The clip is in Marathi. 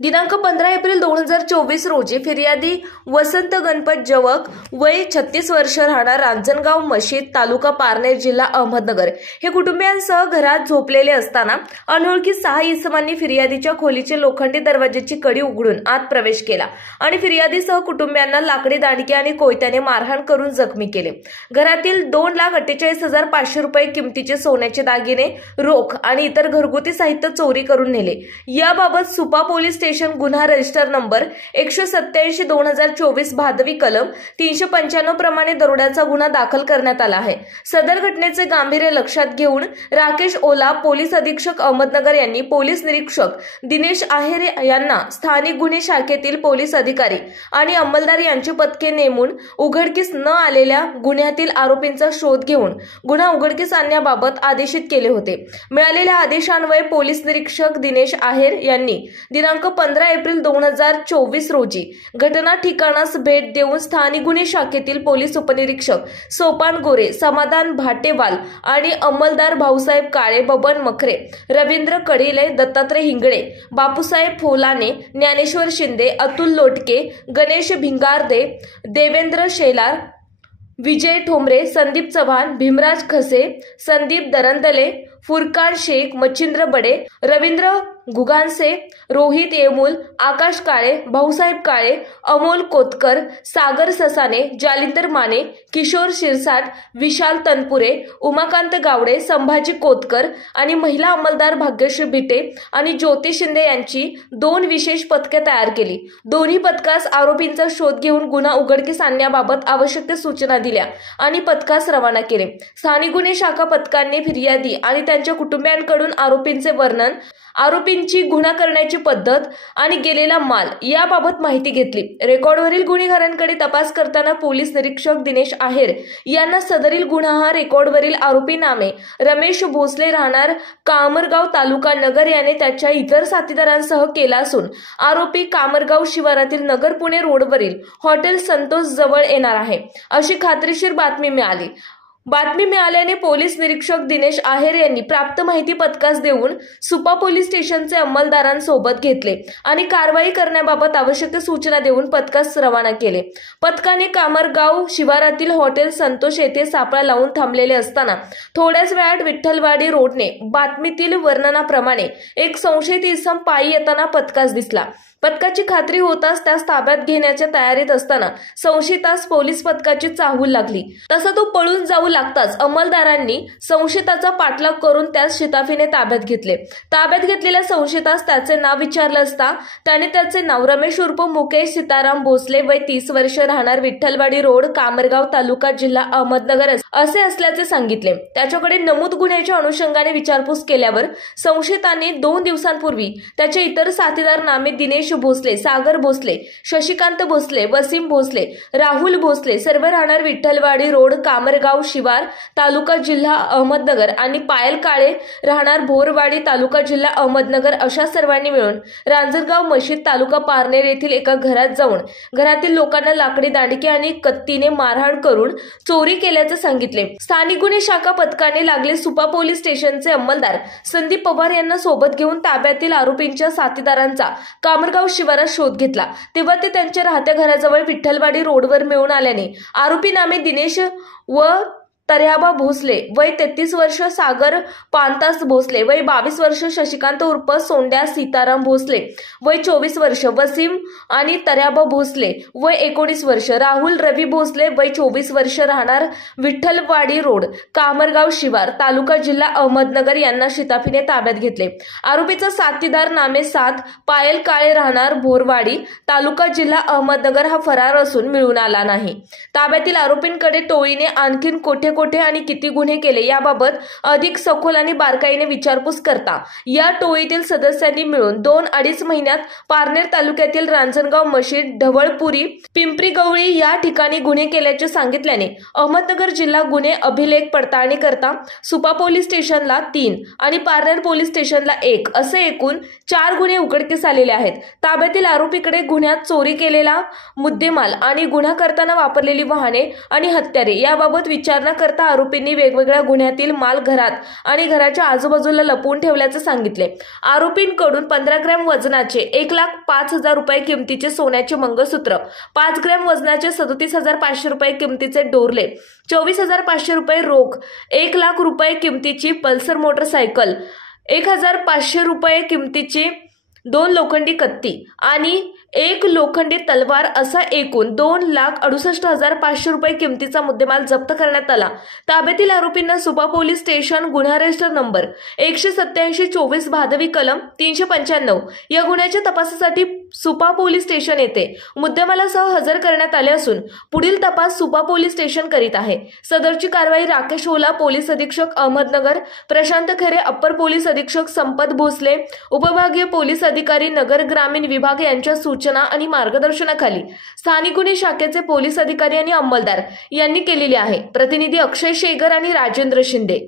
दिनांक 15 एप्रिल 2024 रोजी फिर्यादी वसंत गणपत जवक वय 36 वर्ष राहणार रांजणगाव मशीद तालुका पारनेर जिल्हा अहमदनगर हे कुटुंबियांसह घरात झोपलेले असताना अनोळखी 6 इसमांनी फिर्यादीच्या खोलीचे लोखंडी दरवाजाची कडी उघडून आत प्रवेश केला आणि फिर्यादीसह कुटुंबियांना लाकडी दांडके आणि कोयत्याने मारहाण करून जखमी केले। घरातील 2,48,500 रुपये किमतीचे सोन्याचे दागिने, रोख आणि इतर घरगुती साहित्य चोरी करून नेले। याबाबत सुपा पोलीस स्टेशन गुन्हा रजिस्टर नंबर 187/2024 भादवी कलम 395 प्रमाणे दरोड्याचा गुन्हा दाखल करण्यात आला आहे। सदर घटनेचे गांभीर्य लक्षात घेऊन राकेश ओला पोलीस अधीक्षक अहमदनगर यांनी पोलीस निरीक्षक दिनेश आहेर यांना स्थानिक गुन्हे शाखेतील पोलीस अधिकारी आणि अंमलदार यांची पथके नेमून उघडकीस न आलेल्या गुन्ह्यातील आरोपींचा शोध घेऊन गुन्हा उघडकीस आणण्याबाबत आदेशित केले होते। मिळालेल्या आदेशान्वये पोलीस निरीक्षक दिनेश आहेर यांनी दिनांक 15 एप्रिल 2024 रोजी घटना ठिकाणास भेट देऊन स्थानिक गुन्हे शाखेतील पोलीस उपनिरीक्षक सोपान गोरे, समाधान भाटेवाल आणि अंमलदार भाऊसाहेब काळे, बबन मखरे, रवींद्र कडिले, दत्तात्रय हिंगडे, बापूसाहेब फोलाने, ज्ञानेश्वर शिंदे, अतुल लोटके, गणेश भिंगारदे, देवेंद्र शेलार, विजय ठोंबरे, संदीप चव्हाण, भीमराज खसे, संदीप दरंदले, फुरकान शेख, मच्छिंद्र बडे, रवींद्र गुगांसे, रोहित येमूल, आकाश काळे, भाऊसाहेब काळे, अमोल कोतकर, सागर ससाने, जालिंदर माने, किशोर शिरसाट, विशाल तनपुरे, उमाकांत गावडे, संभाजी कोतकर आणि महिला अंमलदार भाग्यश्री बिटे आणि ज्योती शिंदे यांची 2 विशेष पथके तयार केली। दोन्ही पथकास आरोपींचा शोध घेऊन गुन्हा उघडकीस आणण्याबाबत आवश्यक त्या सूचना दिल्या आणि पथकास रवाना केले। स्थानिक गुन्हे शाखा पथकांनी फिर्यादी आणि त्यांच्या कुटुंबियांकडून आरोपींचे वर्णन, आरोपींची गुन्हा करण्याची पद्धत आणि गेलेला माल याबाबत माहिती घेतली। रेकॉर्डवरील गुन्हेगारांकडे तपास करताना पोलीस निरीक्षक दिनेश आहेर यांना सदरील गुन्हा रेकॉर्डवरील आरोपी नामे रमेश भोसले राहणार कामरगाव तालुका नगर याने त्याच्या इतर साथीदारांसह केला असून आरोपी कामरगाव शिवारातील नगर पुणे रोडवरील हॉटेल संतोष जवळ येणार आहे अशी खात्रीशीर बातमी मिळाली। बातमी मिळाल्याने पोलीस निरीक्षक दिनेश आहेर यांनी प्राप्त माहिती पथकास देऊन सुपा पोलीस स्टेशनचे अंमलदारांसोबत घेतले आणि कारवाई करण्याबाबत आवश्यक सूचना देऊन पथकास रवाना केले। पथकाने कामरगाव शिवारातील हॉटेल संतोष येथे सापळा लावून थांबलेले असताना थोड्याच वेळात विठ्ठलवाडी रोडने बातमीतील वर्णनाप्रमाणे एक संशयित इसम पायी येताना पथकास दिसला। पथकाची खात्री होताच त्यास ताब्यात घेण्याच्या तयारीत असताना संशयितास पोलीस पथकाची चाहूल लागली। तसा तो पळून जाऊ लागताच अंमलदारांनी संशयिताचा पाठलाग करून त्यास शिताफीने ताब्यात घेतले। ताब्यात घेतलेल्या संशयितास त्याचे नाव विचारले असता त्याने त्याचे नाव रमेश उर्फ मुकेश सीताराम भोसले वय 30 वर्ष राहणार विठ्ठलवाडी रोड कामरगाव तालुका जिल्हा अहमदनगर असे असल्याचे सांगितले। त्याच्याकडे नमूद गुन्ह्याच्या अनुषंगाने विचारपूस केल्यावर संशयिताने 2 दिवसांपूर्वी त्याचे इतर साथीदार नामे दिनेश भोसले, सागर भोसले, शशिकांत भोसले, वसीम भोसले, राहुल भोसले सर्व राहणार विठ्ठलवाडी रोड कामरगाव शिवार तालुका जिल्हा अहमदनगर आणि पायल काळे राहणार भोरवाडी तालुका जिल्हा अहमदनगर अशा सर्वांनी मिळून रांजणगाव मशीद तालुका पारनेर येथील एका घरात जाऊन घरातील लोकांना लाकडी दांडके आणि कत्तीने मारहाण करून चोरी केल्याचे सांगितले। स्थानिक गुन्हे शाखा पथकाने लागले सुपा पोलीस स्टेशनचे अंमलदार संदीप पवार यांना सोबत घेऊन ताब्यातील आरोपींच्या साथीदारांचा कामरगाव शिवारात शोध घेतला। तेव्हा ते त्यांच्या राहत्या घराजवळ विठ्ठलवाडी रोडवर मिळून आल्याने आरोपी नामे दिनेश व तर्याबा भोसले वय 33 वर्ष, सागर पांतास भोसले वय 22 वर्ष, शशिकांत उर्फ सोंड्या सीताराम भोसले वय 24 वर्ष, वसीम आणि तर्याबा भोसले वय 19 वर्ष, राहुल रवी भोसले वय 24 वर्ष राहणार विठ्ठलवाडी रोड कामरगाव शिवार तालुका जिल्हा अहमदनगर यांना शिताफीने ताब्यात घेतले। आरोपीचा साथीदार नामे 7 पायल काळे राहणार भोरवाडी तालुका जिल्हा अहमदनगर हा फरार असून मिळून आला नाही। ताब्यातील आरोपींकडे टोळीने आणखीन कोठे आणि किती गुन्हे केले याबाबत अधिक सखोल आणि बारकाईने विचारपूस करता या टोळीतील सदस्यांनी मिळून 2-2.5 महिन्यात पारनेर तालुक्यातील रांजणगाव मशीद, ढवळपुरी, पिंपरी गवळी या ठिकाणी गुन्हे केल्याचे सांगितल्याने अहमदनगर जिल्हा गुन्हे अभिलेख पडताळणी करता सुपा पोलीस स्टेशनला 3 आणि पारनेर पोलीस स्टेशनला 1 असे एकूण 4 गुन्हे उघडकीस आलेले आहेत। ताब्यातील आरोपीकडे गुन्ह्यात चोरी केलेला मुद्देमाल आणि गुन्हा करताना वापरलेली वाहने आणि हत्यारे याबाबत विचारणा करता आरोपींनी वेगवेगळ्या गुन्ह्यातील माल घरात आणि घराच्या आजूबाजूला लपवून ठेवल्याचे सांगितले। आरोपींकडून 15 ग्रॅम वजनाचे 1,05,000 रुपये किमतीचे सोन्याचे मंगळसूत्र, 5 ग्रॅम वजनाचे 37,500 रुपये किमतीचे डोरले, 24,500 रुपये रोख, 1 लाख रुपये किमतीची पल्सर मोटरसायकल, 1,500 रुपये किमतीची 2 लोखंडी कत्ती आणि 1 लोखंडी तलवार असा एकूण 2,68,500 रुपये किमतीचा मुद्देमाल जप्त करण्यात आला। ताब्यातील आरोपींना सुपा पोलीस स्टेशन गुन्हा रजिस्टर नंबर 187-24 भादवी कलम 395 या गुन्ह्याच्या तपासासाठी सुपा पोलीस स्टेशन येथे मुद्देमालासह हजर करण्यात आले असून पुढील तपास सुपा पोलीस स्टेशन करीत आहे। सदरची कारवाई राकेश ओला पोलीस अधीक्षक अहमदनगर, प्रशांत खरे अप्पर पोलीस अधीक्षक संपत भोसले, उपविभागीय पोलीस अधिकारी नगर ग्रामीण विभाग यांच्या सूचना आणि मार्गदर्शनाखाली स्थानिक गुन्हे शाखेचे पोलीस अधिकारी आणि अंमलदार यांनी केलेली आहे। प्रतिनिधी अक्षय शेगर आणि राजेंद्र शिंदे।